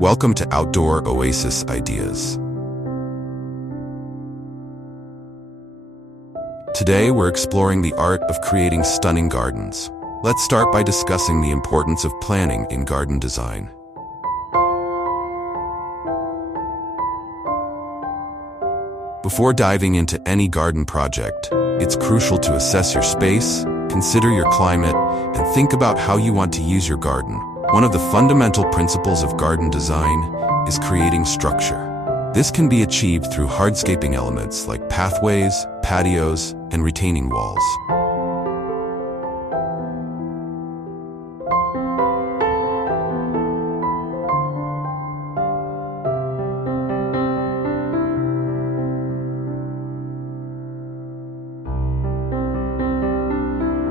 Welcome to Outdoor Oasis Ideas. Today we're exploring the art of creating stunning gardens. Let's start by discussing the importance of planning in garden design. Before diving into any garden project, it's crucial to assess your space, consider your climate, and think about how you want to use your garden. One of the fundamental principles of garden design is creating structure. This can be achieved through hardscaping elements like pathways, patios, and retaining walls.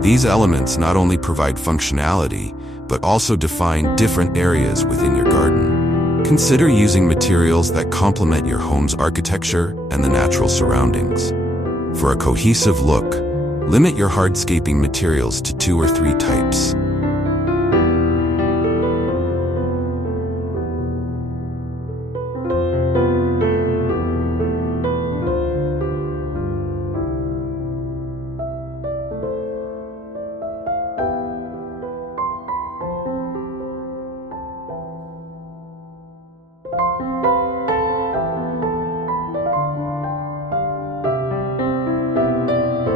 These elements not only provide functionality, but also define different areas within your garden. Consider using materials that complement your home's architecture and the natural surroundings. For a cohesive look, limit your hardscaping materials to 2 or 3 types.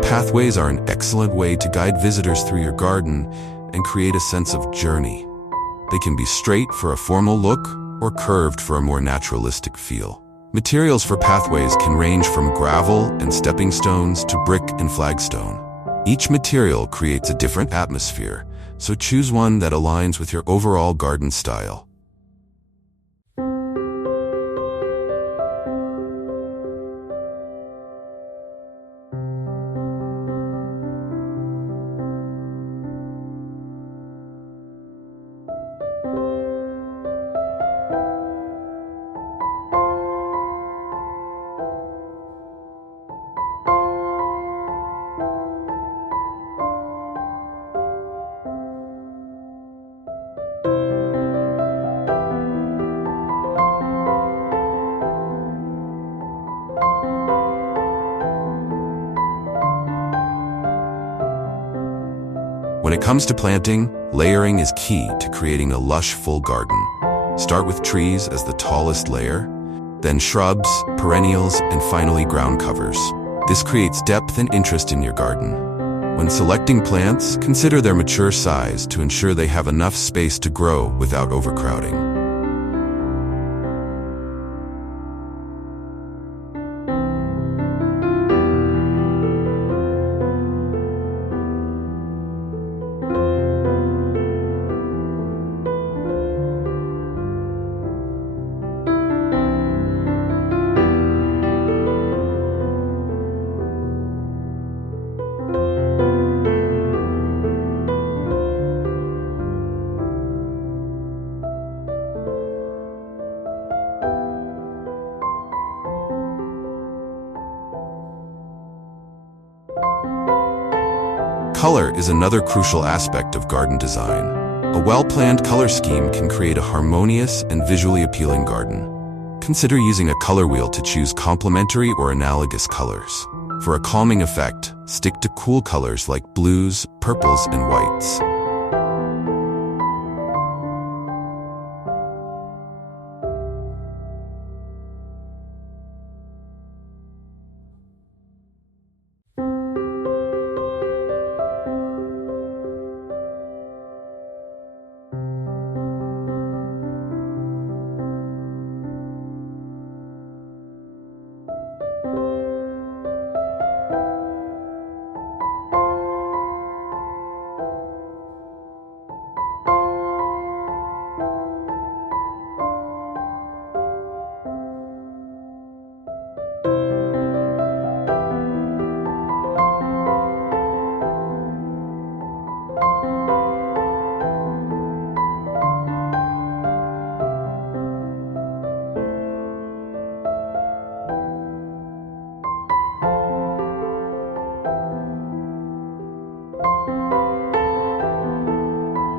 Pathways are an excellent way to guide visitors through your garden and create a sense of journey. They can be straight for a formal look or curved for a more naturalistic feel. Materials for pathways can range from gravel and stepping stones to brick and flagstone. Each material creates a different atmosphere, so choose one that aligns with your overall garden style. When it comes to planting, layering is key to creating a lush, full garden. Start with trees as the tallest layer, then shrubs, perennials, and finally ground covers. This creates depth and interest in your garden. When selecting plants, consider their mature size to ensure they have enough space to grow without overcrowding. Color is another crucial aspect of garden design. A well-planned color scheme can create a harmonious and visually appealing garden. Consider using a color wheel to choose complementary or analogous colors. For a calming effect, stick to cool colors like blues, purples, and whites.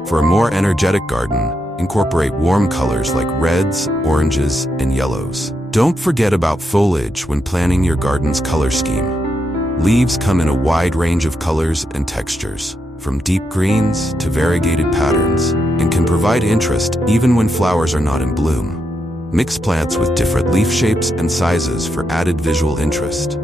For a more energetic garden, Incorporate warm colors like reds, oranges, and yellows. Don't forget about foliage when planning your garden's color scheme. Leaves come in a wide range of colors and textures, from deep greens to variegated patterns, and can provide interest even when flowers are not in bloom. Mix plants with different leaf shapes and sizes for added visual interest.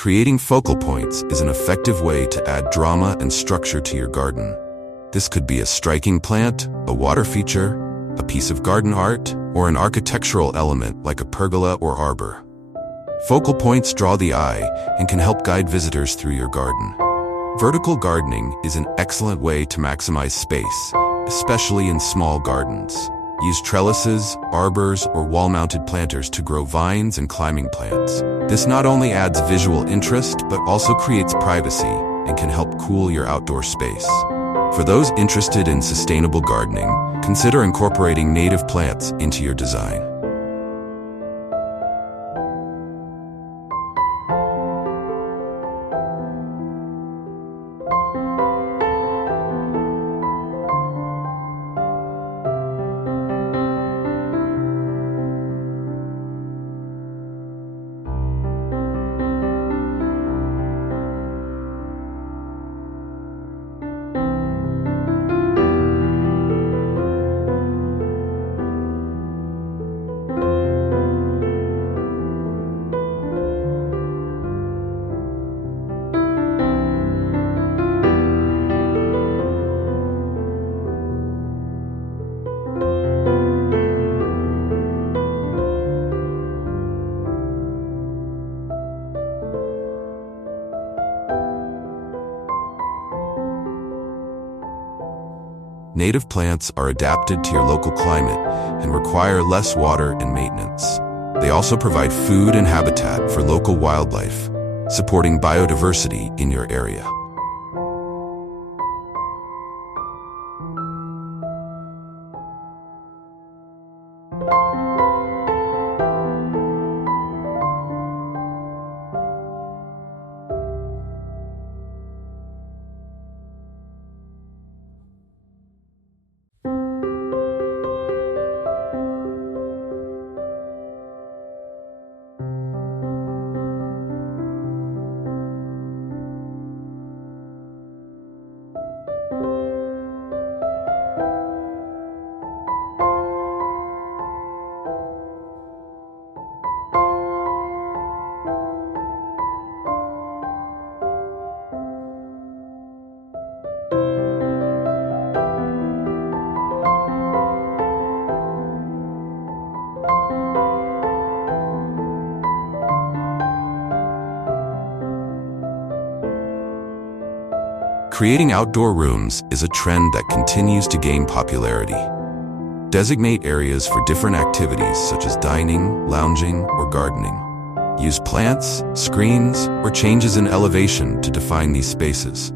Creating focal points is an effective way to add drama and structure to your garden. This could be a striking plant, a water feature, a piece of garden art, or an architectural element like a pergola or arbor. Focal points draw the eye and can help guide visitors through your garden. Vertical gardening is an excellent way to maximize space, especially in small gardens. Use trellises, arbors, or wall-mounted planters to grow vines and climbing plants. This not only adds visual interest, but also creates privacy and can help cool your outdoor space. For those interested in sustainable gardening, consider incorporating native plants into your design. Native plants are adapted to your local climate and require less water and maintenance. They also provide food and habitat for local wildlife, supporting biodiversity in your area. Creating outdoor rooms is a trend that continues to gain popularity. Designate areas for different activities such as dining, lounging, or gardening. Use plants, screens, or changes in elevation to define these spaces.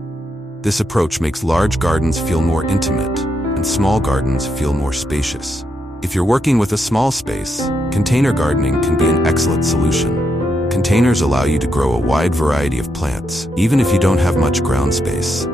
This approach makes large gardens feel more intimate and small gardens feel more spacious. If you're working with a small space, container gardening can be an excellent solution. Containers allow you to grow a wide variety of plants, even if you don't have much ground space.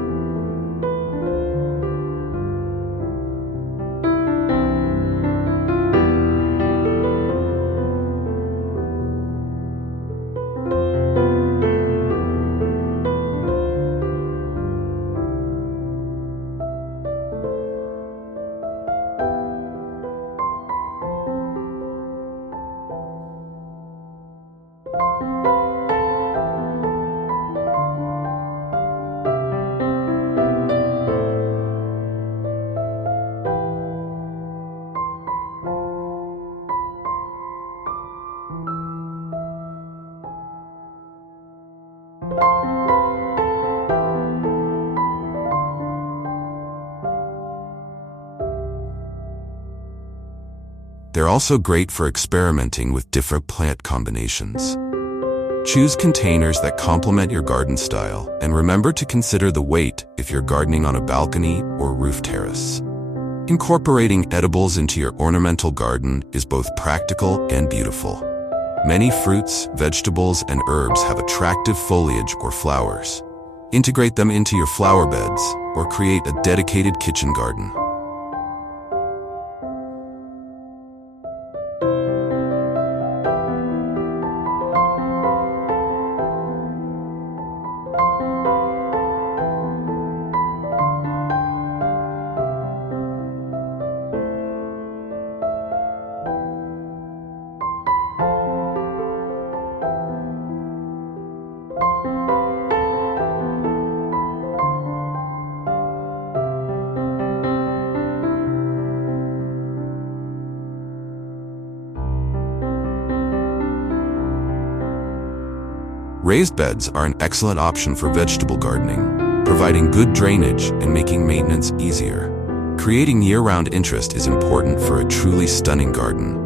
They're also great for experimenting with different plant combinations. Choose containers that complement your garden style, and remember to consider the weight if you're gardening on a balcony or roof terrace. Incorporating edibles into your ornamental garden is both practical and beautiful. Many fruits, vegetables, and herbs have attractive foliage or flowers. Integrate them into your flower beds or create a dedicated kitchen garden. Raised beds are an excellent option for vegetable gardening, providing good drainage and making maintenance easier. Creating year-round interest is important for a truly stunning garden.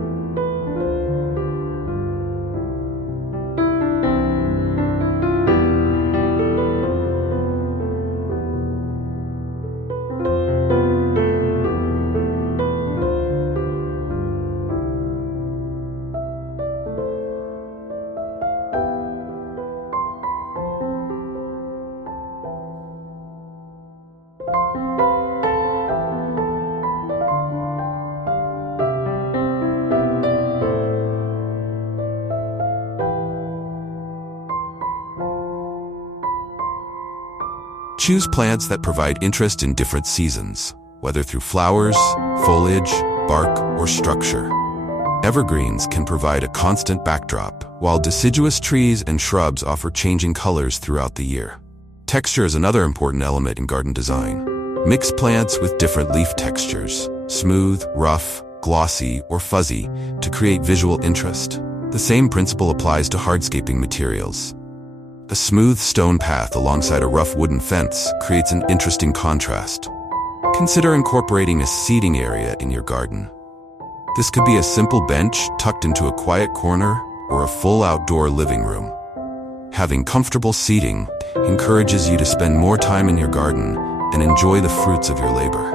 Choose plants that provide interest in different seasons, whether through flowers, foliage, bark, or structure. Evergreens can provide a constant backdrop, while deciduous trees and shrubs offer changing colors throughout the year. Texture is another important element in garden design. Mix plants with different leaf textures, smooth, rough, glossy, or fuzzy, to create visual interest. The same principle applies to hardscaping materials. A smooth stone path alongside a rough wooden fence creates an interesting contrast. Consider incorporating a seating area in your garden. This could be a simple bench tucked into a quiet corner or a full outdoor living room. Having comfortable seating encourages you to spend more time in your garden and enjoy the fruits of your labor.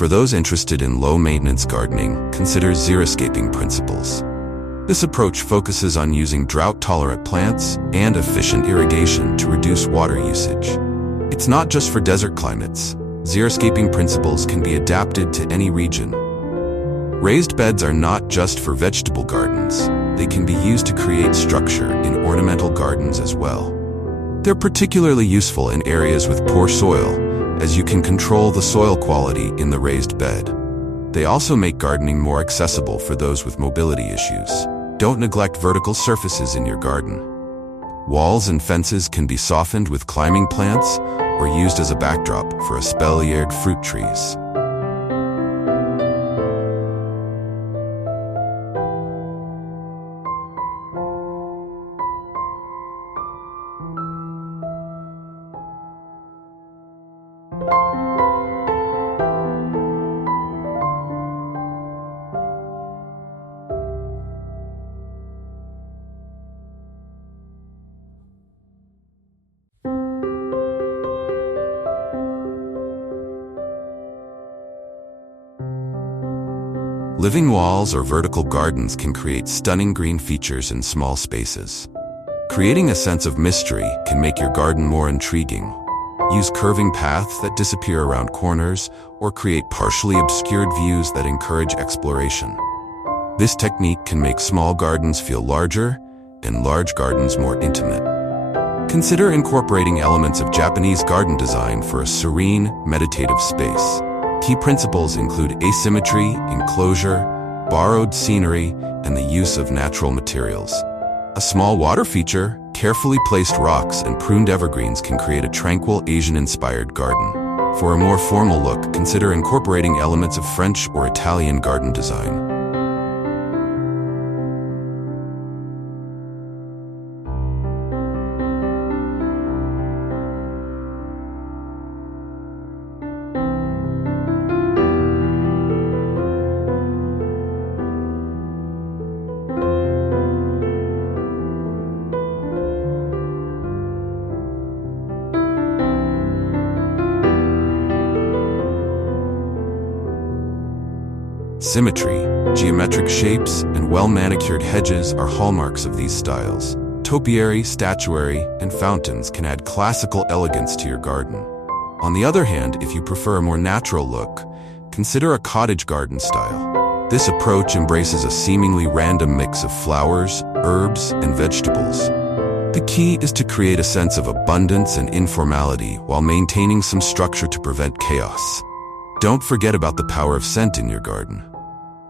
For those interested in low-maintenance gardening, consider xeriscaping principles. This approach focuses on using drought-tolerant plants and efficient irrigation to reduce water usage. It's not just for desert climates. Xeriscaping principles can be adapted to any region. Raised beds are not just for vegetable gardens. They can be used to create structure in ornamental gardens as well. They're particularly useful in areas with poor soil, as you can control the soil quality in the raised bed. They also make gardening more accessible for those with mobility issues. Don't neglect vertical surfaces in your garden. Walls and fences can be softened with climbing plants or used as a backdrop for espaliered fruit trees. Living walls or vertical gardens can create stunning green features in small spaces. Creating a sense of mystery can make your garden more intriguing. Use curving paths that disappear around corners or create partially obscured views that encourage exploration. This technique can make small gardens feel larger and large gardens more intimate. Consider incorporating elements of Japanese garden design for a serene, meditative space. Key principles include asymmetry, enclosure, borrowed scenery, and the use of natural materials. A small water feature Carefully placed rocks and pruned evergreens can create a tranquil Asian-inspired garden. For a more formal look, consider incorporating elements of French or Italian garden design. Symmetry, geometric shapes, and well-manicured hedges are hallmarks of these styles. Topiary, statuary, and fountains can add classical elegance to your garden. On the other hand, if you prefer a more natural look, consider a cottage garden style. This approach embraces a seemingly random mix of flowers, herbs, and vegetables. The key is to create a sense of abundance and informality while maintaining some structure to prevent chaos. Don't forget about the power of scent in your garden.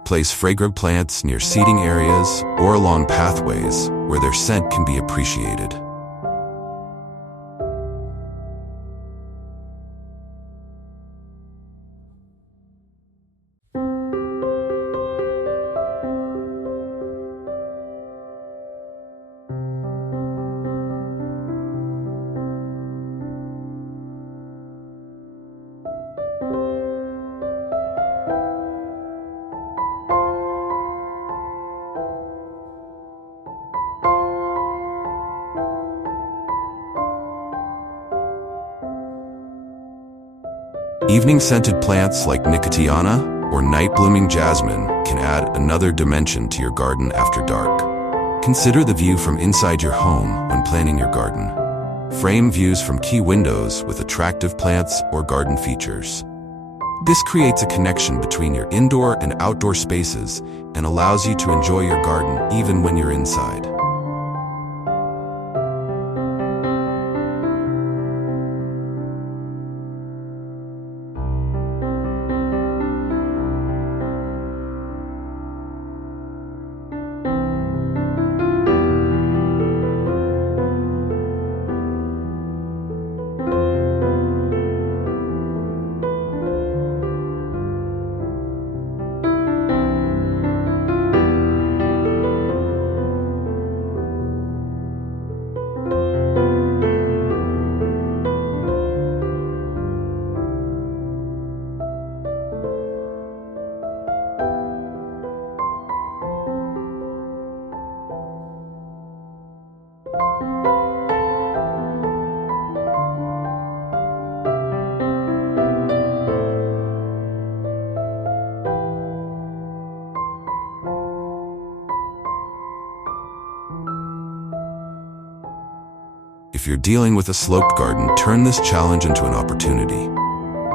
Place fragrant plants near seating areas or along pathways where their scent can be appreciated. Evening-scented plants like nicotiana or night-blooming jasmine can add another dimension to your garden after dark. Consider the view from inside your home when planning your garden. Frame views from key windows with attractive plants or garden features. This creates a connection between your indoor and outdoor spaces and allows you to enjoy your garden even when you're inside. If you're dealing with a sloped garden, turn this challenge into an opportunity.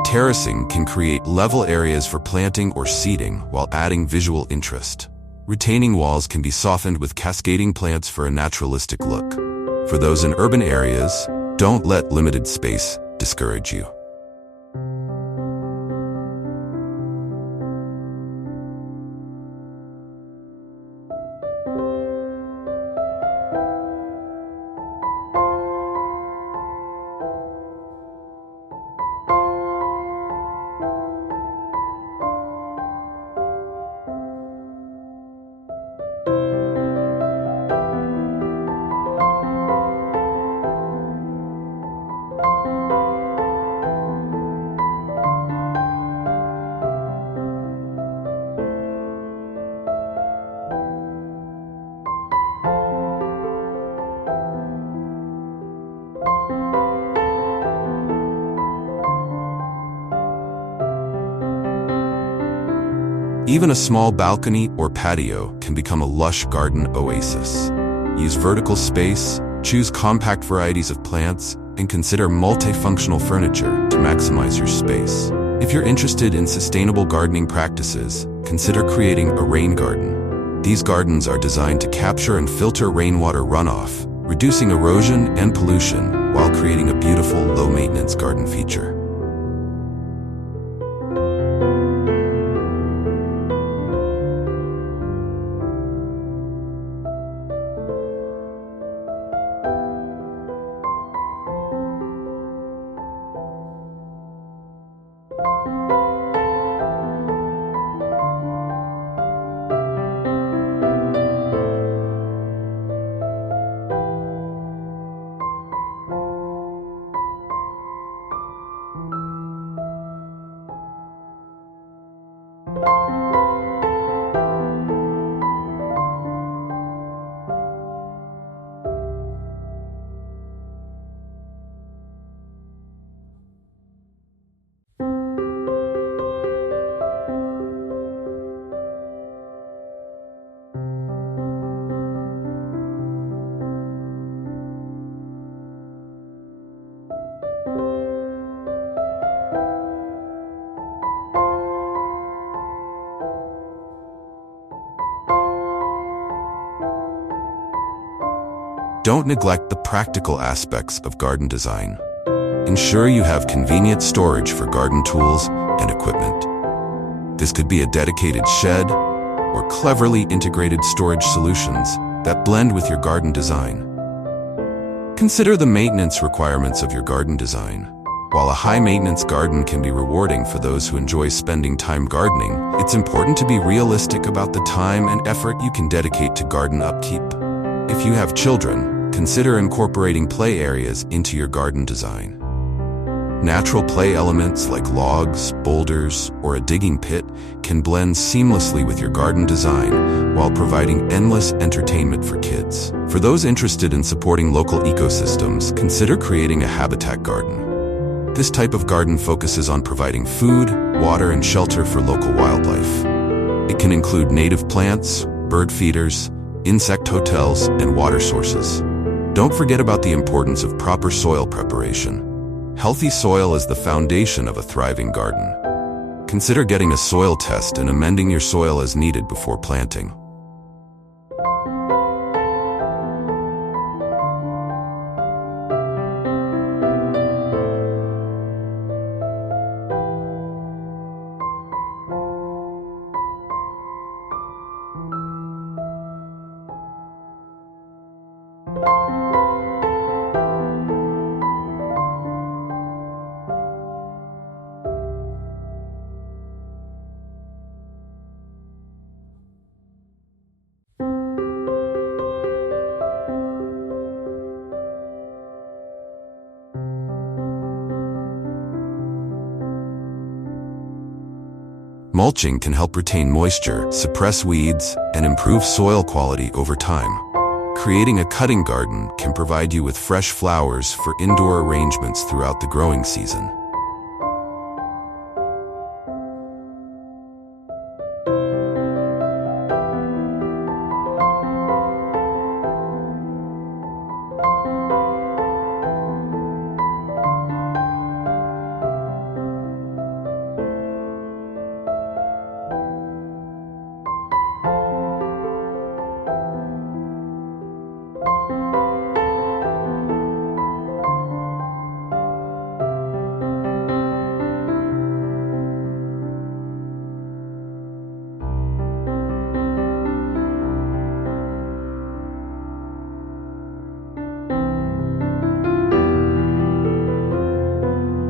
Terracing can create level areas for planting or seeding while adding visual interest. Retaining walls can be softened with cascading plants for a naturalistic look. For those in urban areas, don't let limited space discourage you. Even a small balcony or patio can become a lush garden oasis. Use vertical space, choose compact varieties of plants, and consider multifunctional furniture to maximize your space. If you're interested in sustainable gardening practices, consider creating a rain garden. These gardens are designed to capture and filter rainwater runoff, reducing erosion and pollution while creating a beautiful, low-maintenance garden feature. don't neglect the practical aspects of garden design. Ensure you have convenient storage for garden tools and equipment. This could be a dedicated shed or cleverly integrated storage solutions that blend with your garden design. Consider the maintenance requirements of your garden design. While a high-maintenance garden can be rewarding for those who enjoy spending time gardening, it's important to be realistic about the time and effort you can dedicate to garden upkeep. If you have children, consider incorporating play areas into your garden design. Natural play elements like logs, boulders, or a digging pit can blend seamlessly with your garden design while providing endless entertainment for kids. For those interested in supporting local ecosystems, consider creating a habitat garden. This type of garden focuses on providing food, water, and shelter for local wildlife. It can include native plants, bird feeders, insect hotels, and water sources. Don't forget about the importance of proper soil preparation. Healthy soil is the foundation of a thriving garden. Consider getting a soil test and amending your soil as needed before planting. Mulching can help retain moisture, suppress weeds, and improve soil quality over time. Creating a cutting garden can provide you with fresh flowers for indoor arrangements throughout the growing season.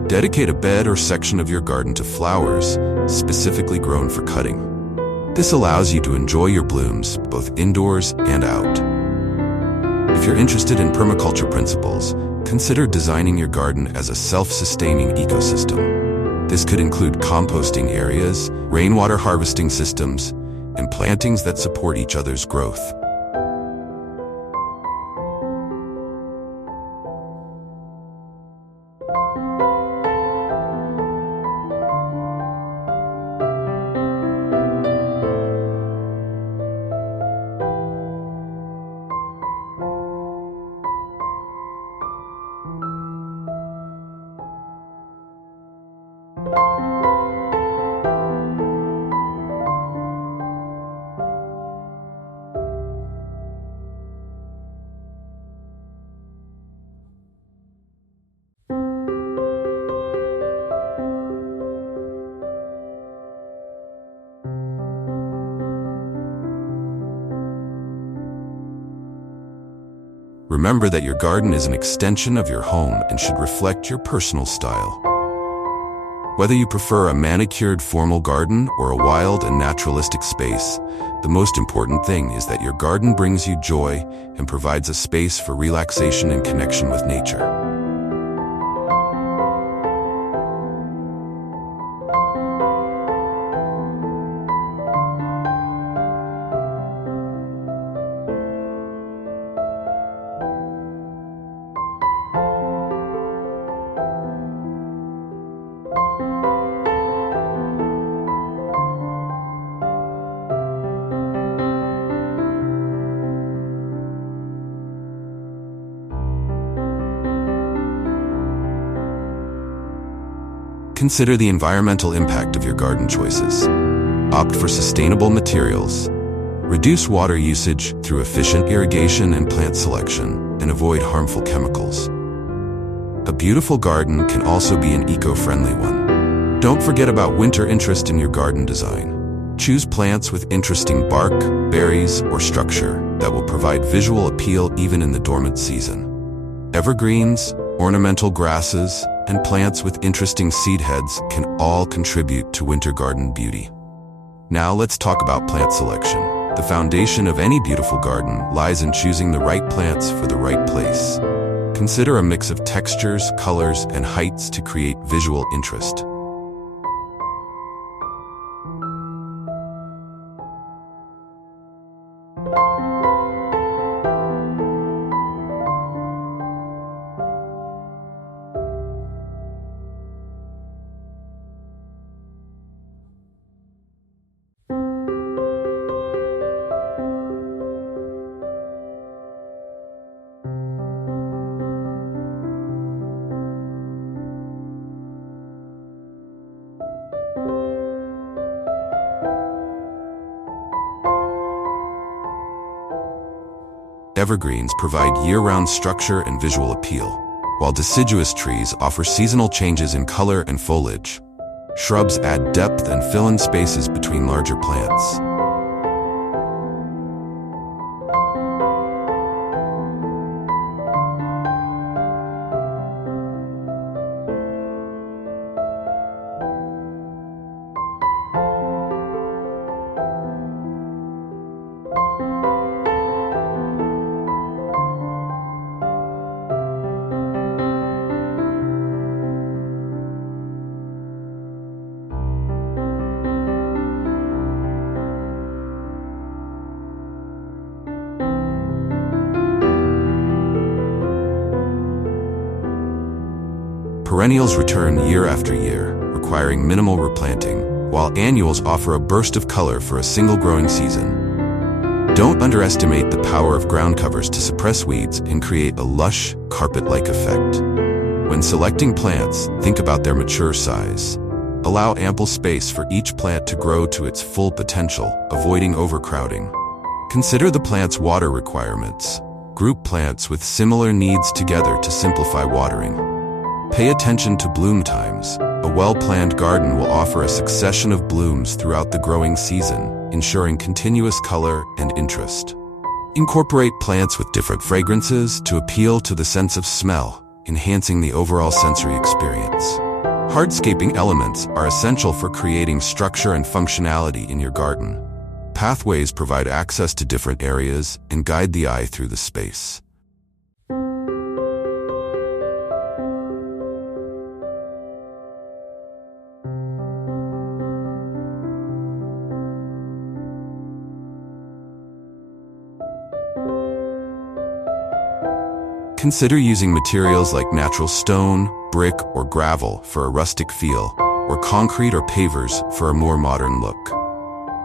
Dedicate a bed or section of your garden to flowers, specifically grown for cutting. This allows you to enjoy your blooms both indoors and out. If you're interested in permaculture principles, consider designing your garden as a self-sustaining ecosystem. This could include composting areas, rainwater harvesting systems, and plantings that support each other's growth. Remember that your garden is an extension of your home and should reflect your personal style. Whether you prefer a manicured formal garden or a wild and naturalistic space, the most important thing is that your garden brings you joy and provides a space for relaxation and connection with nature. Consider the environmental impact of your garden choices. Opt for sustainable materials, Reduce water usage through efficient irrigation and plant selection, and avoid harmful chemicals. A beautiful garden can also be an eco-friendly one. Don't forget about winter interest in your garden design. Choose plants with interesting bark, berries, or structure that will provide visual appeal even in the dormant season. Evergreens, ornamental grasses, and plants with interesting seed heads can all contribute to winter garden beauty. Now let's talk about plant selection. The foundation of any beautiful garden lies in choosing the right plants for the right place. Consider a mix of textures, colors, and heights to create visual interest. Evergreens provide year-round structure and visual appeal, while deciduous trees offer seasonal changes in color and foliage. Shrubs add depth and fill in spaces between larger plants. Perennials return year after year, requiring minimal replanting, while annuals offer a burst of color for a single growing season. Don't underestimate the power of ground covers to suppress weeds and create a lush, carpet-like effect. When selecting plants, think about their mature size. Allow ample space for each plant to grow to its full potential, avoiding overcrowding. Consider the plant's water requirements. Group plants with similar needs together to simplify watering. Pay attention to bloom times. A well-planned garden will offer a succession of blooms throughout the growing season, ensuring continuous color and interest. Incorporate plants with different fragrances to appeal to the sense of smell, enhancing the overall sensory experience. Hardscaping elements are essential for creating structure and functionality in your garden. Pathways provide access to different areas and guide the eye through the space. Consider using materials like natural stone, brick, or gravel for a rustic feel, or concrete or pavers for a more modern look.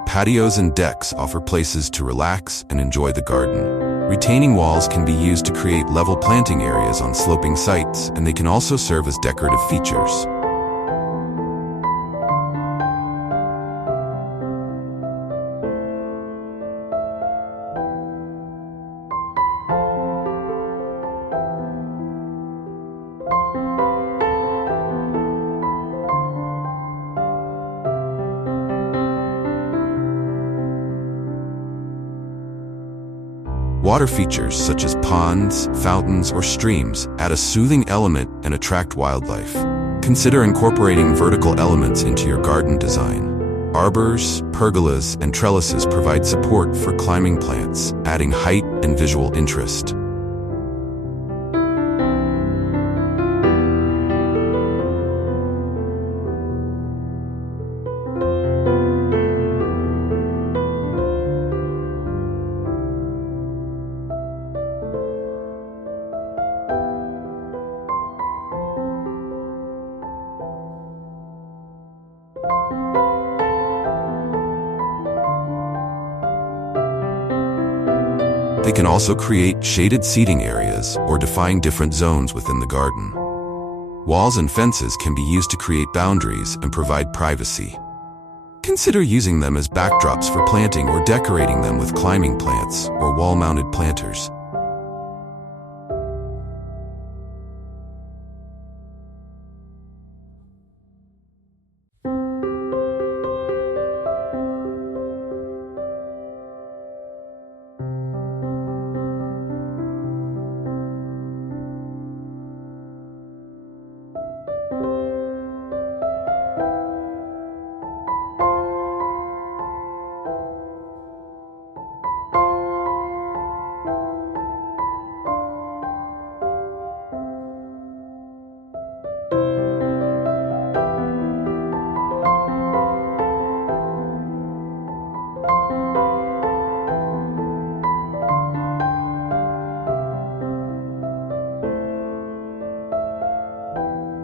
Patios and decks offer places to relax and enjoy the garden. Retaining walls can be used to create level planting areas on sloping sites, and they can also serve as decorative features. Water features such as ponds, fountains, or streams add a soothing element and attract wildlife. Consider incorporating vertical elements into your garden design. Arbors, pergolas, and trellises provide support for climbing plants, adding height and visual interest. They can also create shaded seating areas or define different zones within the garden. Walls and fences can be used to create boundaries and provide privacy. Consider using them as backdrops for planting or decorating them with climbing plants or wall-mounted planters.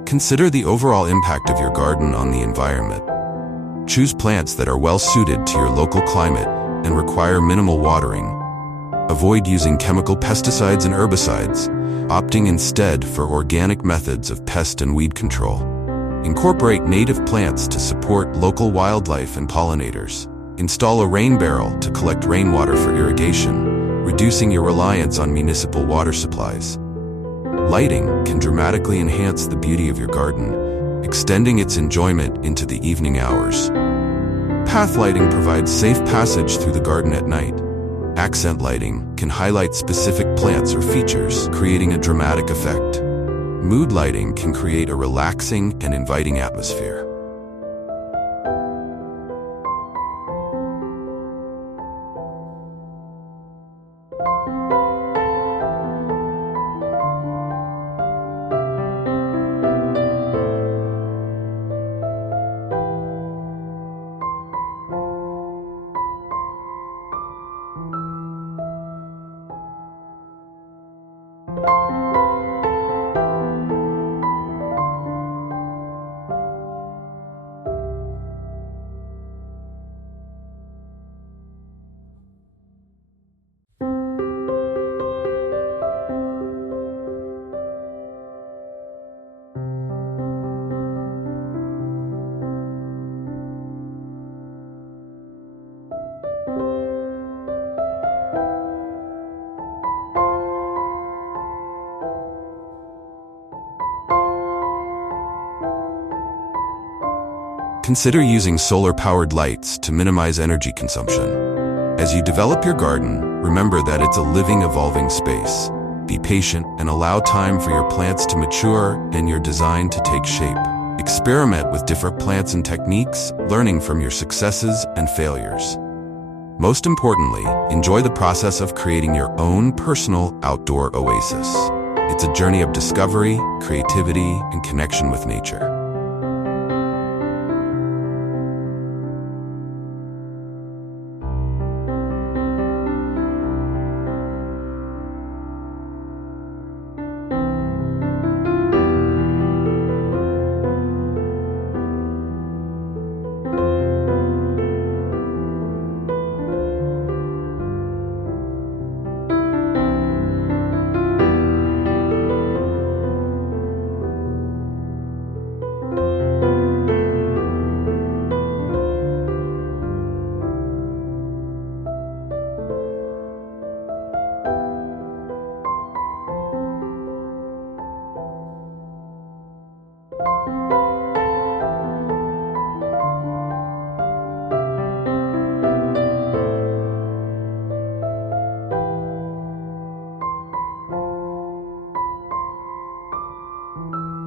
Consider the overall impact of your garden on the environment. Choose plants that are well suited to your local climate and require minimal watering. Avoid using chemical pesticides and herbicides, opting instead for organic methods of pest and weed control. Incorporate native plants to support local wildlife and pollinators. Install a rain barrel to collect rainwater for irrigation, reducing your reliance on municipal water supplies. Lighting can dramatically enhance the beauty of your garden, extending its enjoyment into the evening hours. Path lighting provides safe passage through the garden at night. Accent lighting can highlight specific plants or features, creating a dramatic effect. Mood lighting can create a relaxing and inviting atmosphere. Consider using solar-powered lights to minimize energy consumption. As you develop your garden, remember that it's a living, evolving space. Be patient and allow time for your plants to mature and your design to take shape. Experiment with different plants and techniques, learning from your successes and failures. Most importantly, enjoy the process of creating your own personal outdoor oasis. It's a journey of discovery, creativity, and connection with nature.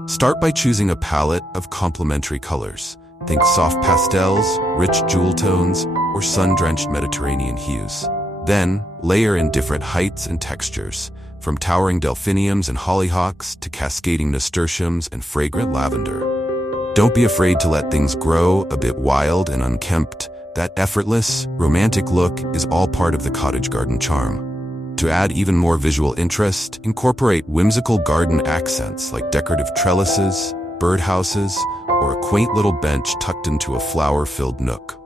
Start by choosing a palette of complementary colors. Think soft pastels, rich jewel tones, or sun-drenched Mediterranean hues. Then, layer in different heights and textures, from towering delphiniums and hollyhocks to cascading nasturtiums and fragrant lavender. Don't be afraid to let things grow a bit wild and unkempt. That effortless, romantic look is all part of the cottage garden charm. To add even more visual interest, incorporate whimsical garden accents like decorative trellises, birdhouses, or a quaint little bench tucked into a flower-filled nook.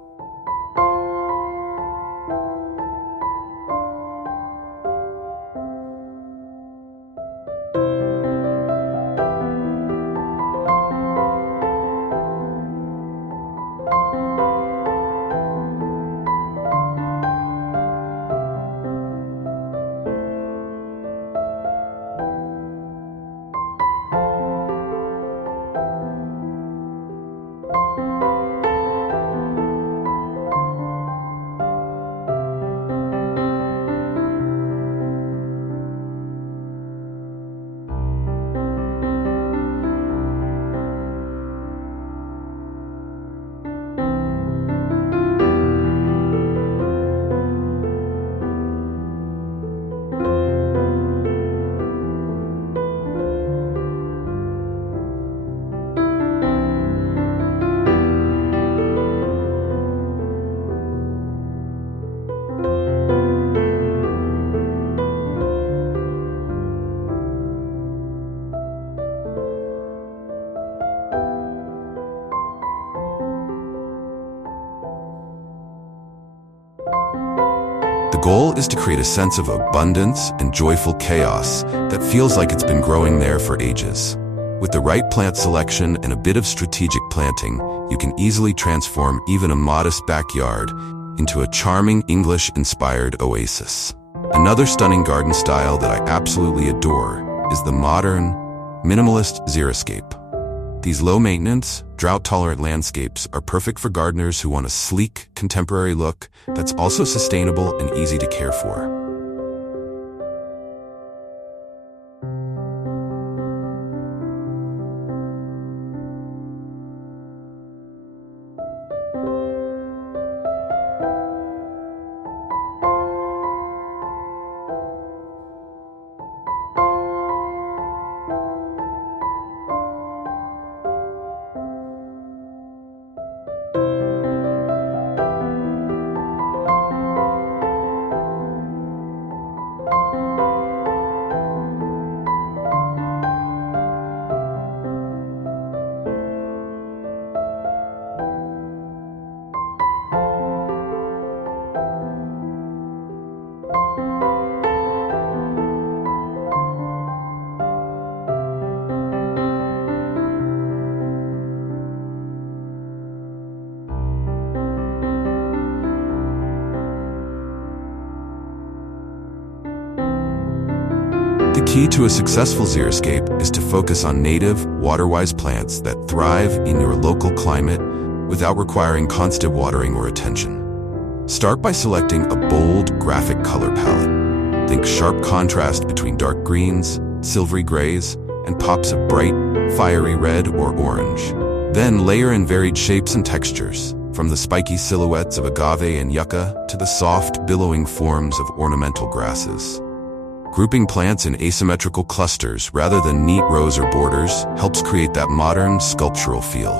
goal is to create a sense of abundance and joyful chaos that feels like it's been growing there for ages. With the right plant selection and a bit of strategic planting, you can easily transform even a modest backyard into a charming English-inspired oasis. Another stunning garden style that I absolutely adore is the modern, minimalist xeriscape. These low-maintenance, drought-tolerant landscapes are perfect for gardeners who want a sleek, contemporary look that's also sustainable and easy to care for. The key to a successful xeriscape is to focus on native, water-wise plants that thrive in your local climate without requiring constant watering or attention. Start by selecting a bold, graphic color palette. Think sharp contrast between dark greens, silvery grays, and pops of bright, fiery red or orange. Then layer in varied shapes and textures, from the spiky silhouettes of agave and yucca to the soft, billowing forms of ornamental grasses. Grouping plants in asymmetrical clusters rather than neat rows or borders helps create that modern, sculptural feel.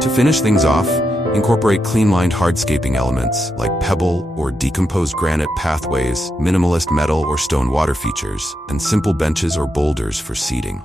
To finish things off, incorporate clean-lined hardscaping elements like pebble or decomposed granite pathways, minimalist metal or stone water features, and simple benches or boulders for seating.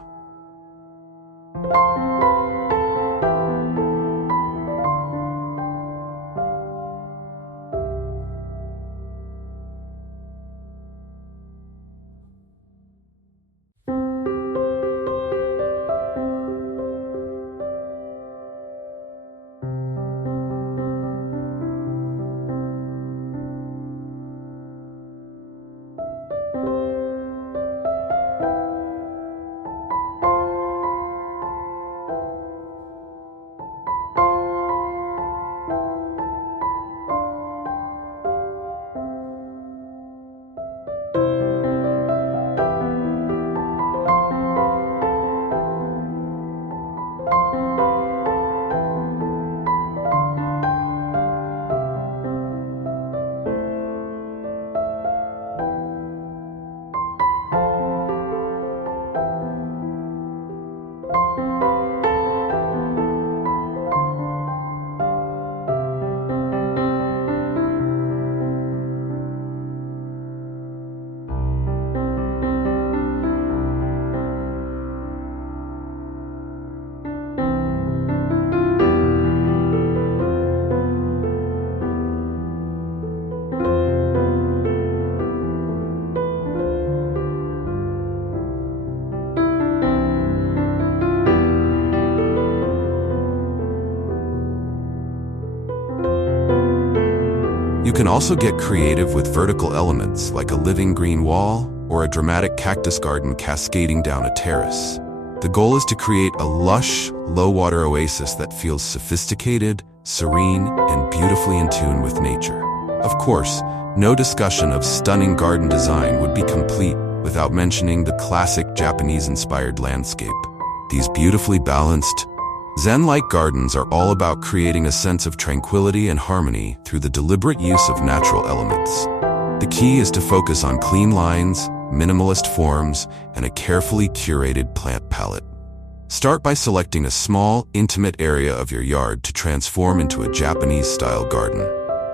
You can also get creative with vertical elements like a living green wall or a dramatic cactus garden cascading down a terrace. The goal is to create a lush, low-water oasis that feels sophisticated, serene, and beautifully in tune with nature. Of course, no discussion of stunning garden design would be complete without mentioning the classic Japanese-inspired landscape. These beautifully balanced, Zen-like gardens are all about creating a sense of tranquility and harmony through the deliberate use of natural elements. The key is to focus on clean lines, minimalist forms, and a carefully curated plant palette. Start by selecting a small, intimate area of your yard to transform into a Japanese-style garden.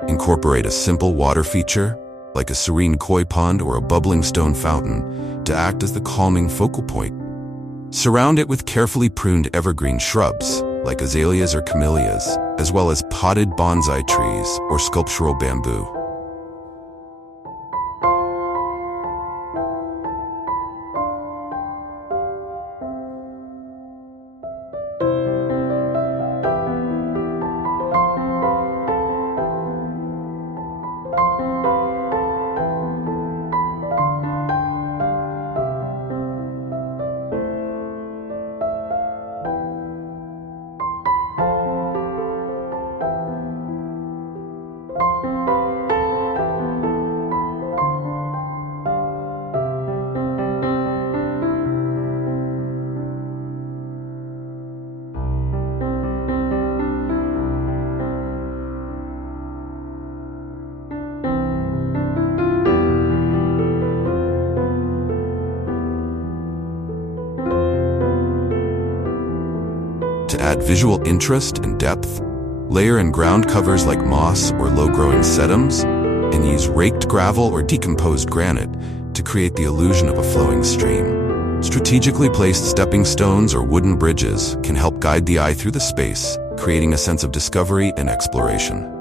Incorporate a simple water feature, like a serene koi pond or a bubbling stone fountain, to act as the calming focal point. Surround it with carefully pruned evergreen shrubs, like azaleas or camellias, as well as potted bonsai trees or sculptural bamboo. to add visual interest and depth, layer in ground covers like moss or low-growing sedums, and use raked gravel or decomposed granite to create the illusion of a flowing stream. Strategically placed stepping stones or wooden bridges can help guide the eye through the space, creating a sense of discovery and exploration.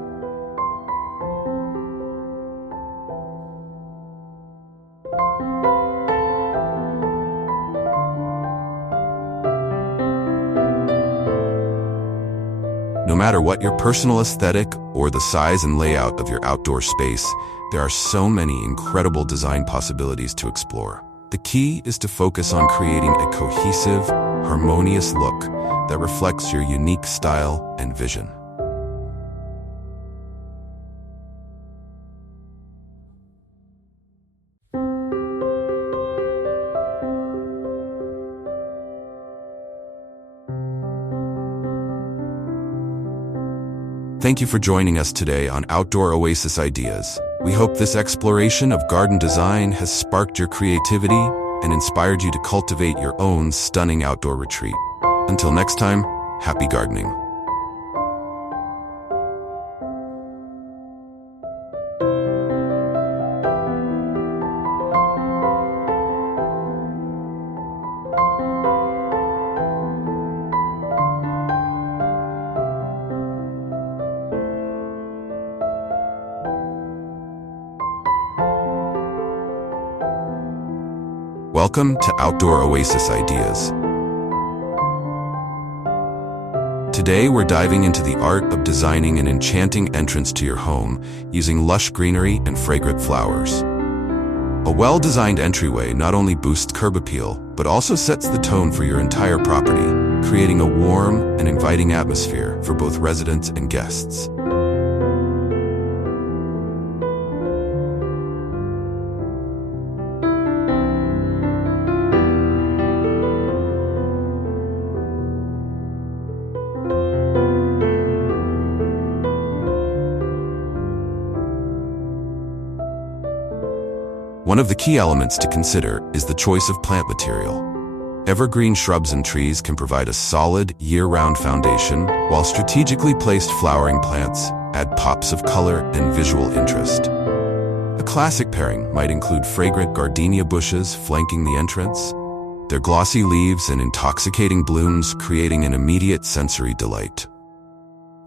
No matter what your personal aesthetic or the size and layout of your outdoor space, there are so many incredible design possibilities to explore. The key is to focus on creating a cohesive, harmonious look that reflects your unique style and vision. Thank you for joining us today on Outdoor Oasis Ideas. We hope this exploration of garden design has sparked your creativity and inspired you to cultivate your own stunning outdoor retreat. Until next time, happy gardening. Welcome to Outdoor Oasis Ideas. Today we're diving into the art of designing an enchanting entrance to your home using lush greenery and fragrant flowers. A well-designed entryway not only boosts curb appeal, but also sets the tone for your entire property, creating a warm and inviting atmosphere for both residents and guests. One of the key elements to consider is the choice of plant material. Evergreen shrubs and trees can provide a solid, year-round foundation, while strategically placed flowering plants add pops of color and visual interest. A classic pairing might include fragrant gardenia bushes flanking the entrance, their glossy leaves and intoxicating blooms creating an immediate sensory delight.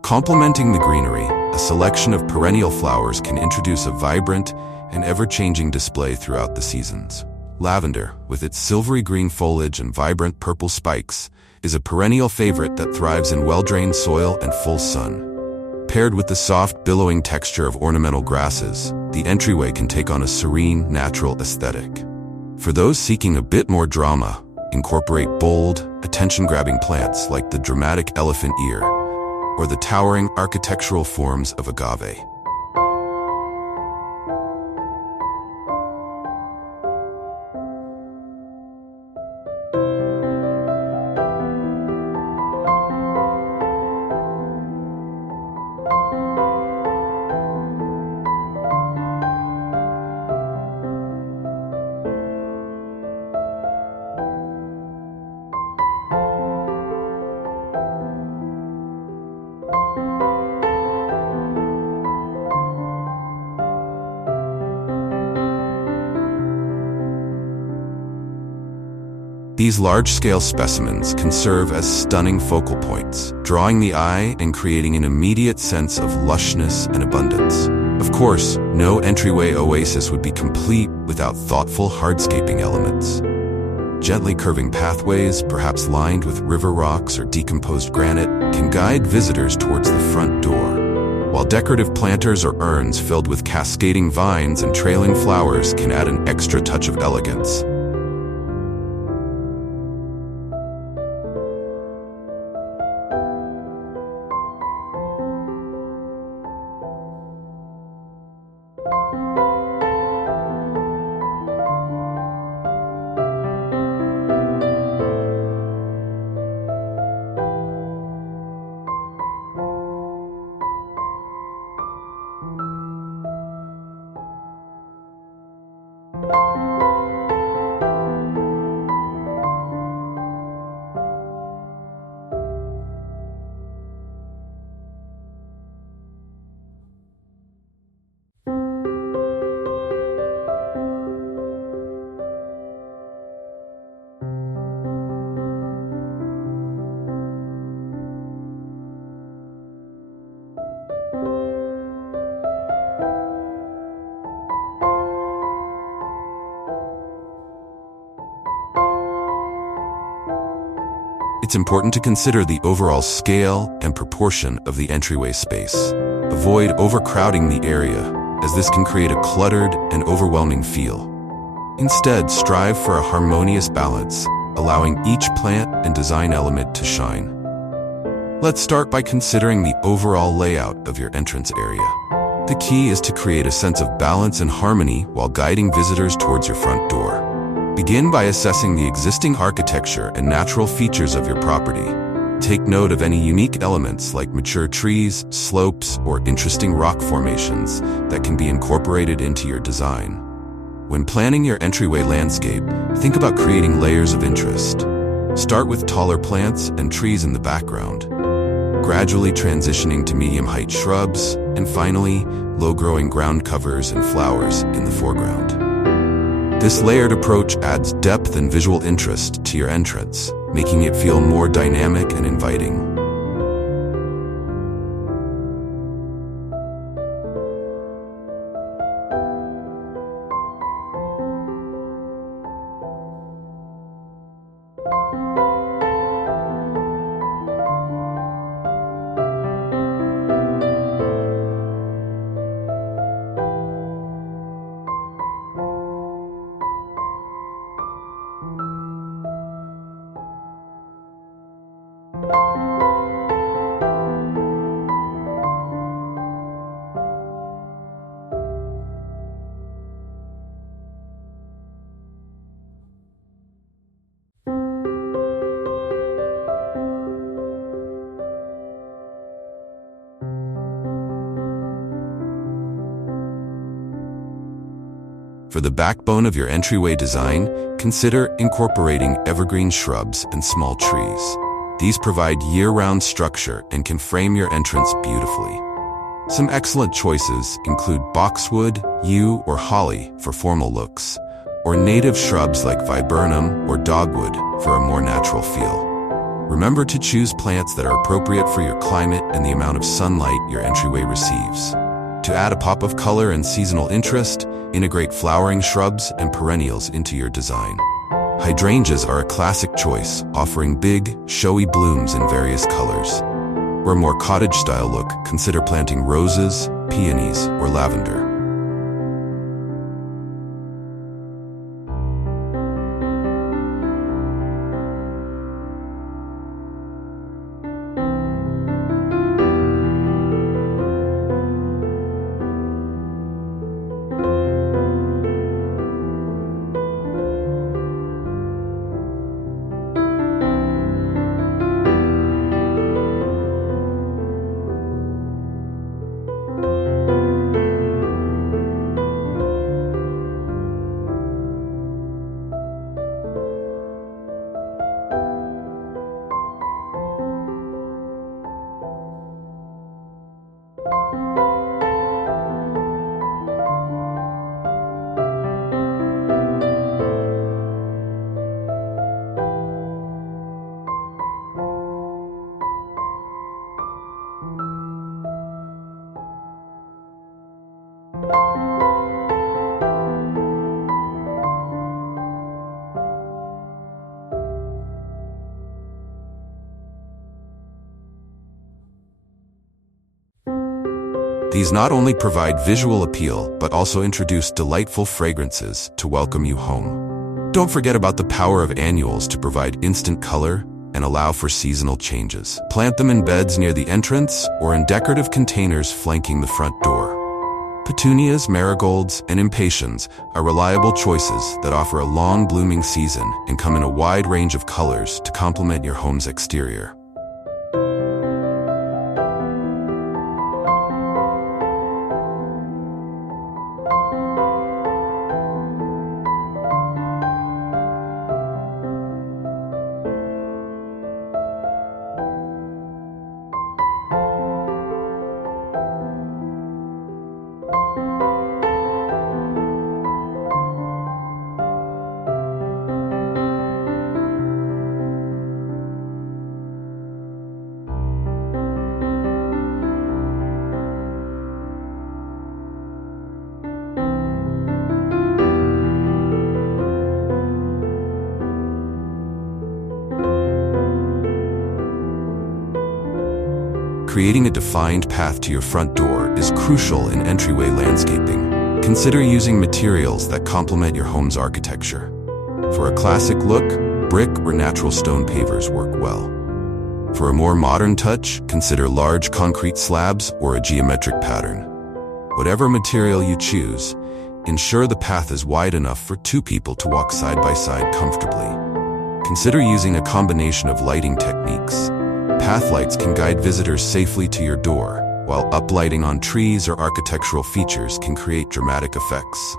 Complementing the greenery, a selection of perennial flowers can introduce a vibrant and ever-changing display throughout the seasons. Lavender, with its silvery green foliage and vibrant purple spikes, is a perennial favorite that thrives in well-drained soil and full sun. Paired with the soft, billowing texture of ornamental grasses, the entryway can take on a serene, natural aesthetic. For those seeking a bit more drama, incorporate bold, attention-grabbing plants like the dramatic elephant ear or the towering architectural forms of agave. These large-scale specimens can serve as stunning focal points, drawing the eye and creating an immediate sense of lushness and abundance. Of course, no entryway oasis would be complete without thoughtful hardscaping elements. Gently curving pathways, perhaps lined with river rocks or decomposed granite, can guide visitors towards the front door, while decorative planters or urns filled with cascading vines and trailing flowers can add an extra touch of elegance. It's important to consider the overall scale and proportion of the entryway space. Avoid overcrowding the area, as this can create a cluttered and overwhelming feel. Instead, strive for a harmonious balance, allowing each plant and design element to shine. Let's start by considering the overall layout of your entrance area. The key is to create a sense of balance and harmony while guiding visitors towards your front door. Begin by assessing the existing architecture and natural features of your property. Take note of any unique elements like mature trees, slopes, or interesting rock formations that can be incorporated into your design. When planning your entryway landscape, think about creating layers of interest. Start with taller plants and trees in the background, gradually transitioning to medium-height shrubs, and finally, low-growing ground covers and flowers in the foreground. This layered approach adds depth and visual interest to your entrance, making it feel more dynamic and inviting. For the backbone of your entryway design, consider incorporating evergreen shrubs and small trees. These provide year-round structure and can frame your entrance beautifully. Some excellent choices include boxwood, yew, or holly for formal looks, or native shrubs like viburnum or dogwood for a more natural feel. Remember to choose plants that are appropriate for your climate and the amount of sunlight your entryway receives. To add a pop of color and seasonal interest, integrate flowering shrubs and perennials into your design. Hydrangeas are a classic choice, offering big, showy blooms in various colors. For a more cottage-style look, consider planting roses, peonies, or lavender. These not only provide visual appeal, but also introduce delightful fragrances to welcome you home. Don't forget about the power of annuals to provide instant color and allow for seasonal changes. Plant them in beds near the entrance or in decorative containers flanking the front door. Petunias, marigolds, and impatiens are reliable choices that offer a long blooming season and come in a wide range of colors to complement your home's exterior. Creating a defined path to your front door is crucial in entryway landscaping. Consider using materials that complement your home's architecture. For a classic look, brick or natural stone pavers work well. For a more modern touch, consider large concrete slabs or a geometric pattern. Whatever material you choose, ensure the path is wide enough for two people to walk side by side comfortably. Consider using a combination of lighting techniques. Path lights can guide visitors safely to your door, while uplighting on trees or architectural features can create dramatic effects.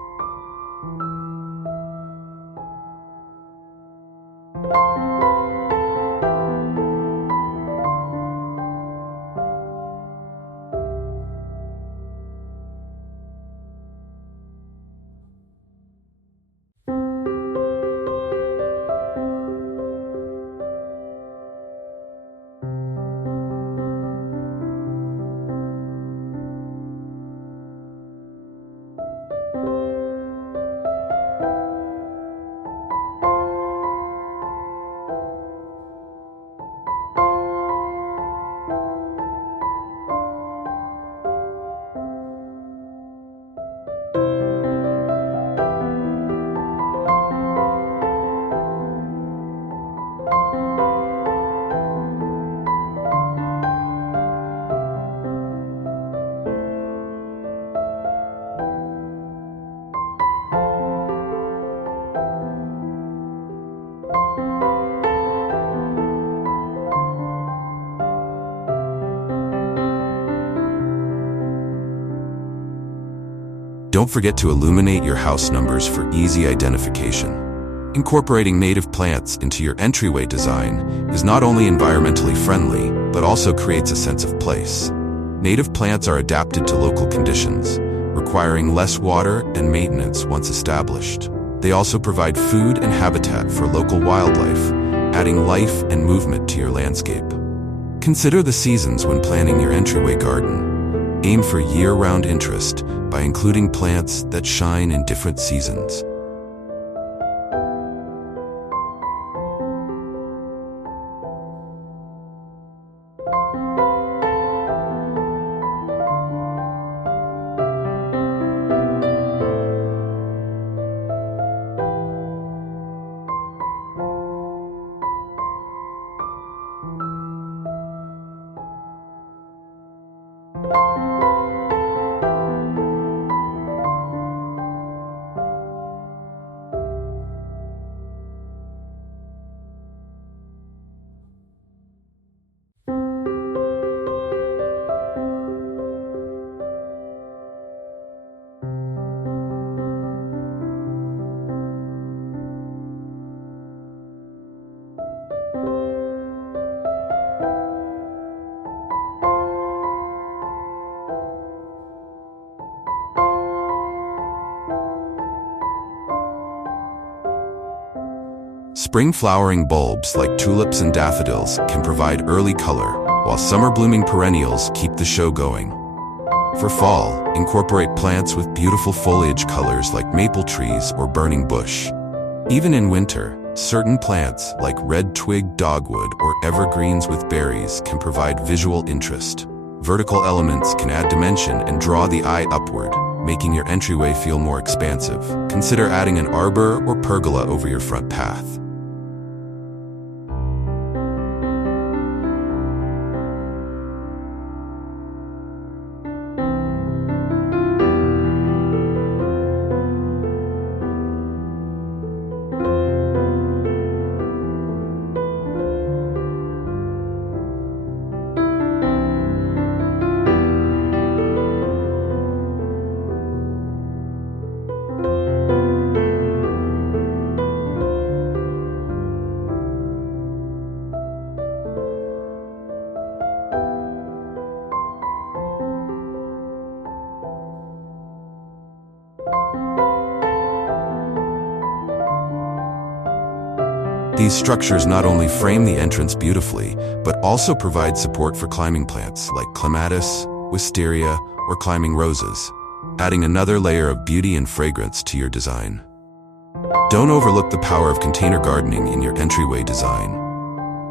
Don't forget to illuminate your house numbers for easy identification. Incorporating native plants into your entryway design is not only environmentally friendly, but also creates a sense of place. Native plants are adapted to local conditions, requiring less water and maintenance once established. They also provide food and habitat for local wildlife, adding life and movement to your landscape. Consider the seasons when planning your entryway garden. Aim for year-round interest by including plants that shine in different seasons. Spring flowering bulbs like tulips and daffodils can provide early color, while summer blooming perennials keep the show going. For fall, incorporate plants with beautiful foliage colors like maple trees or burning bush. Even in winter, certain plants like red twig dogwood or evergreens with berries can provide visual interest. Vertical elements can add dimension and draw the eye upward, making your entryway feel more expansive. Consider adding an arbor or pergola over your front path. These structures not only frame the entrance beautifully, but also provide support for climbing plants like clematis, wisteria, or climbing roses, adding another layer of beauty and fragrance to your design. Don't overlook the power of container gardening in your entryway design.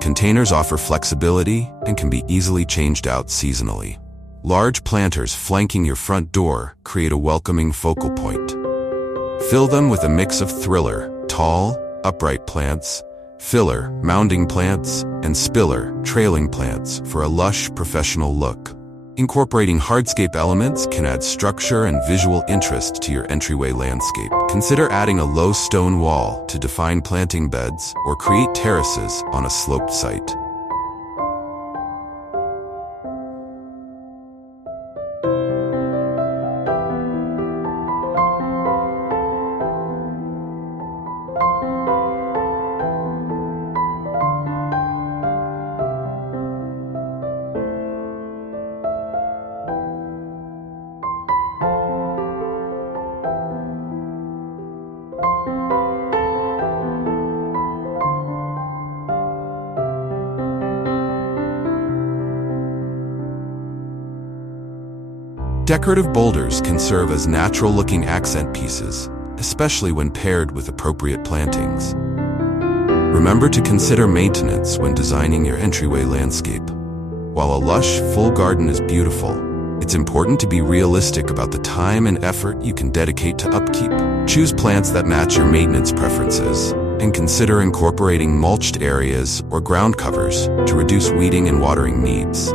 Containers offer flexibility and can be easily changed out seasonally. Large planters flanking your front door create a welcoming focal point. Fill them with a mix of thriller, tall, upright plants, filler, mounding plants, and spiller, trailing plants for a lush, professional look. Incorporating hardscape elements can add structure and visual interest to your entryway landscape. Consider adding a low stone wall to define planting beds or create terraces on a sloped site. Decorative boulders can serve as natural-looking accent pieces, especially when paired with appropriate plantings. Remember to consider maintenance when designing your entryway landscape. While a lush, full garden is beautiful, it's important to be realistic about the time and effort you can dedicate to upkeep. Choose plants that match your maintenance preferences, and consider incorporating mulched areas or ground covers to reduce weeding and watering needs.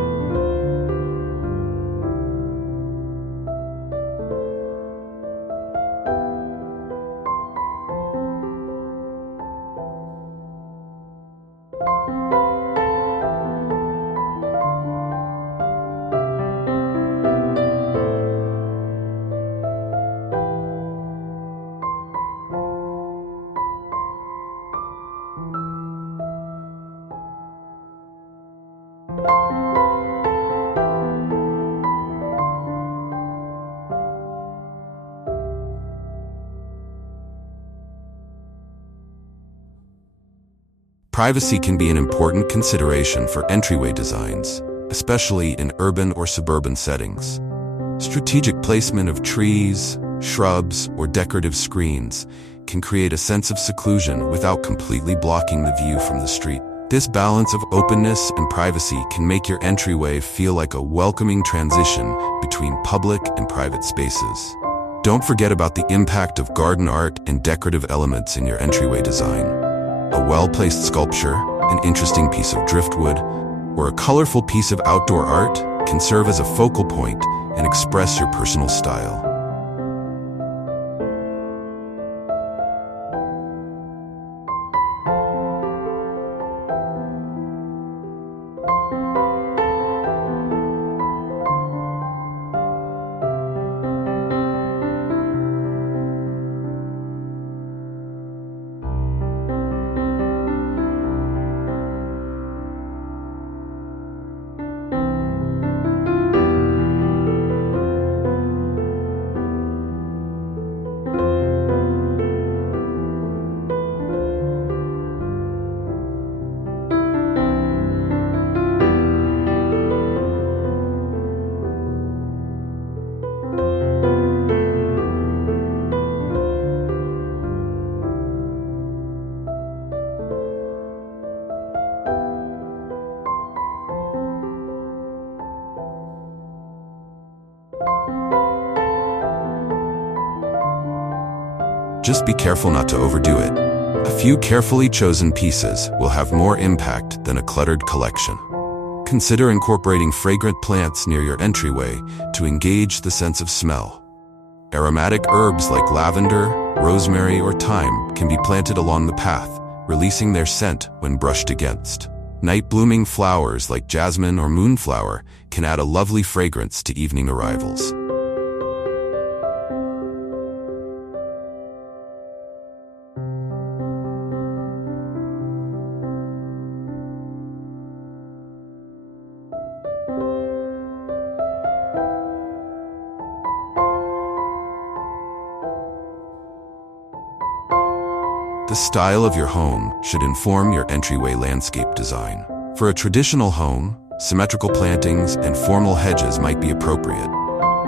Privacy can be an important consideration for entryway designs, especially in urban or suburban settings. Strategic placement of trees, shrubs, or decorative screens can create a sense of seclusion without completely blocking the view from the street. This balance of openness and privacy can make your entryway feel like a welcoming transition between public and private spaces. Don't forget about the impact of garden art and decorative elements in your entryway design. A well-placed sculpture, an interesting piece of driftwood, or a colorful piece of outdoor art can serve as a focal point and express your personal style. Just be careful not to overdo it. A few carefully chosen pieces will have more impact than a cluttered collection. Consider incorporating fragrant plants near your entryway to engage the sense of smell. Aromatic herbs like lavender, rosemary, or thyme can be planted along the path, releasing their scent when brushed against. Night-blooming flowers like jasmine or moonflower can add a lovely fragrance to evening arrivals. The style of your home should inform your entryway landscape design. For a traditional home, symmetrical plantings and formal hedges might be appropriate.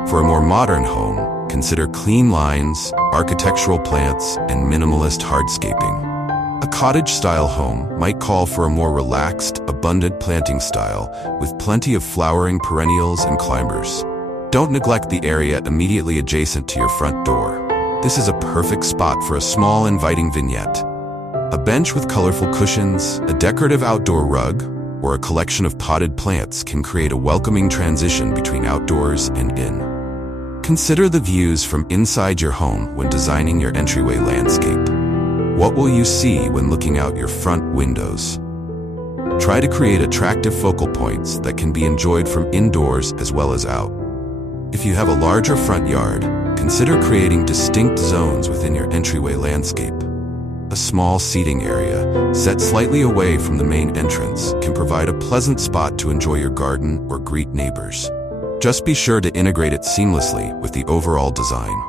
For a more modern home, consider clean lines, architectural plants, and minimalist hardscaping. A cottage-style home might call for a more relaxed, abundant planting style with plenty of flowering perennials and climbers. Don't neglect the area immediately adjacent to your front door. This is a perfect spot for a small, inviting vignette. A bench with colorful cushions, a decorative outdoor rug, or a collection of potted plants can create a welcoming transition between outdoors and in. Consider the views from inside your home when designing your entryway landscape. What will you see when looking out your front windows? Try to create attractive focal points that can be enjoyed from indoors as well as out. If you have a larger front yard, consider creating distinct zones within your entryway landscape. A small seating area, set slightly away from the main entrance, can provide a pleasant spot to enjoy your garden or greet neighbors. Just be sure to integrate it seamlessly with the overall design.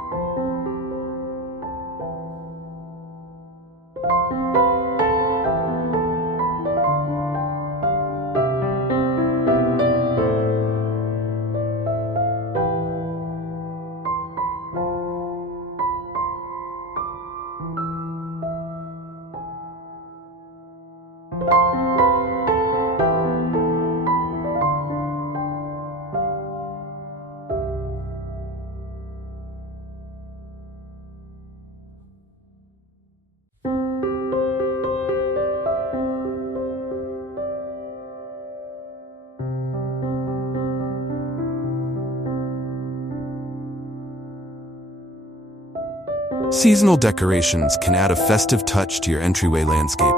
Seasonal decorations can add a festive touch to your entryway landscape.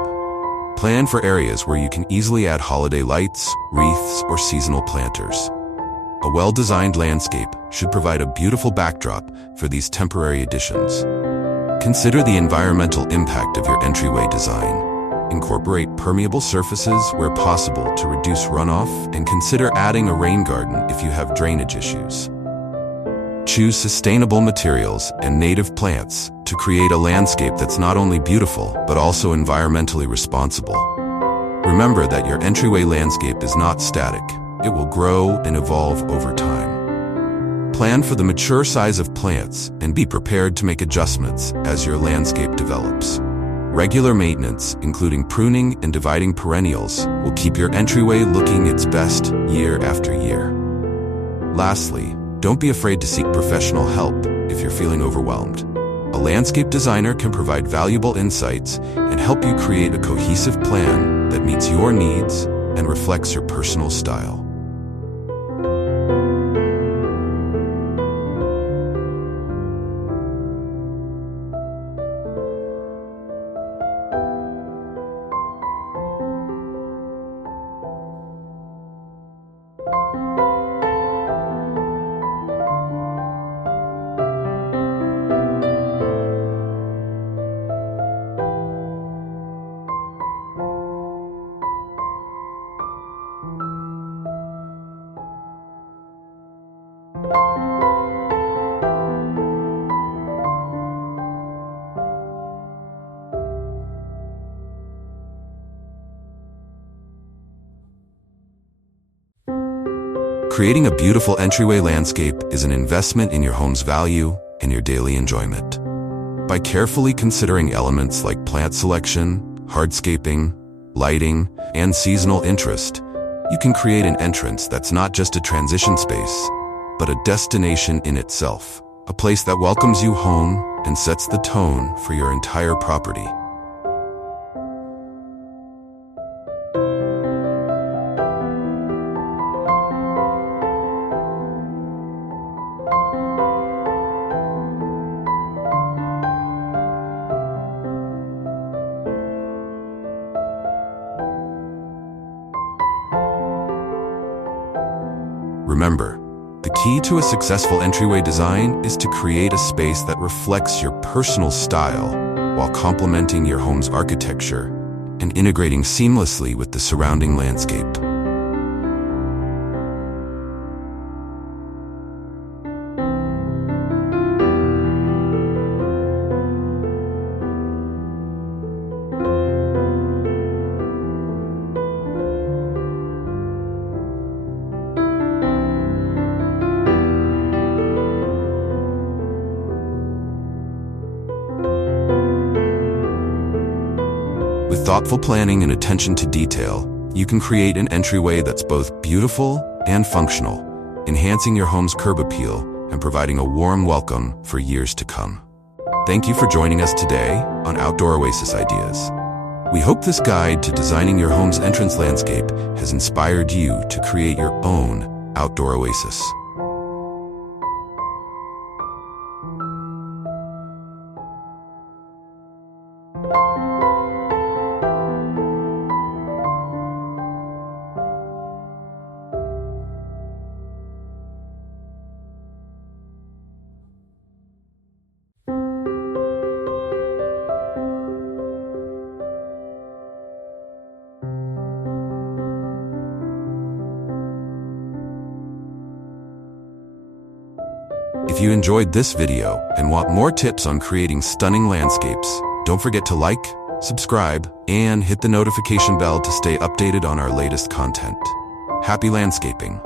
Plan for areas where you can easily add holiday lights, wreaths, or seasonal planters. A well-designed landscape should provide a beautiful backdrop for these temporary additions. Consider the environmental impact of your entryway design. Incorporate permeable surfaces where possible to reduce runoff, and consider adding a rain garden if you have drainage issues. Choose sustainable materials and native plants to create a landscape that's not only beautiful, but also environmentally responsible. Remember that your entryway landscape is not static. It will grow and evolve over time. Plan for the mature size of plants and be prepared to make adjustments as your landscape develops. Regular maintenance, including pruning and dividing perennials, will keep your entryway looking its best year after year. Lastly, don't be afraid to seek professional help if you're feeling overwhelmed. A landscape designer can provide valuable insights and help you create a cohesive plan that meets your needs and reflects your personal style. Creating a beautiful entryway landscape is an investment in your home's value and your daily enjoyment. By carefully considering elements like plant selection, hardscaping, lighting, and seasonal interest, you can create an entrance that's not just a transition space, but a destination in itself, a place that welcomes you home and sets the tone for your entire property. Remember, the key to a successful entryway design is to create a space that reflects your personal style while complementing your home's architecture and integrating seamlessly with the surrounding landscape. With thoughtful planning and attention to detail, you can create an entryway that's both beautiful and functional, enhancing your home's curb appeal and providing a warm welcome for years to come. Thank you for joining us today on Outdoor Oasis Ideas. We hope this guide to designing your home's entrance landscape has inspired you to create your own outdoor oasis. If you enjoyed this video and want more tips on creating stunning landscapes, don't forget to like, subscribe, and hit the notification bell to stay updated on our latest content. Happy landscaping!